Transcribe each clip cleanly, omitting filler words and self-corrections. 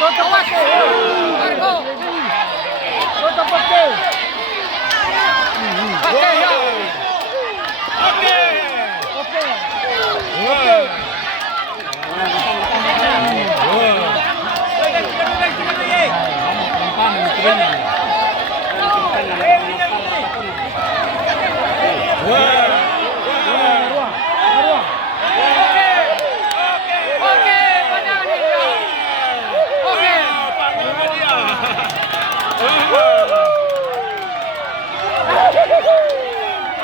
Awas. Marco. Tutup pasti. Oke, ya. Oke. Oke. Wah. Oke, pandangan Indra. Oke.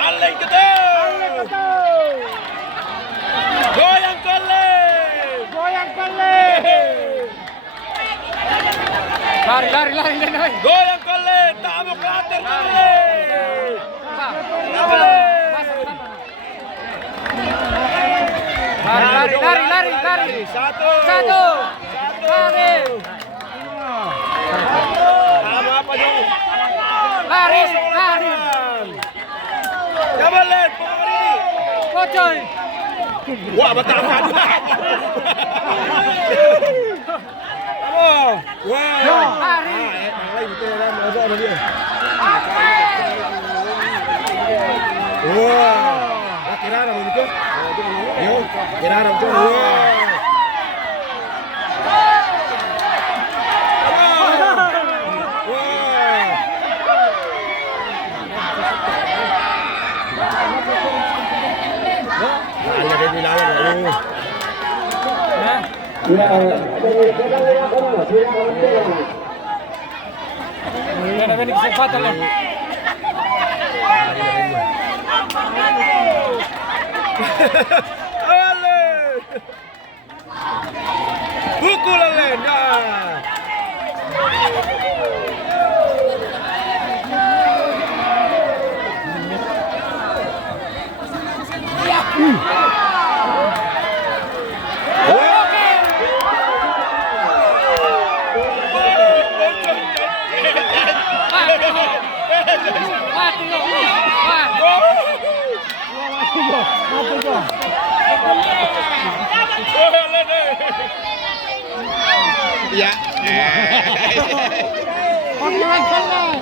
Aleng gede. Goyang kali. Goyang kali. Lari. Goyang kali. Tak mau kelater kali. Lari. Satu. Lari. Sama apa dong? Lari. Coba lihat pokoknya ini. Kocoy. Wah, batakan. Wah. Lari. Lain itu kan ada dia. Wah. Kira ada begitu. Yo, kira ada begitu. Ini kesempatan lah. Pukul Lena. Ya. Pandangan kanan.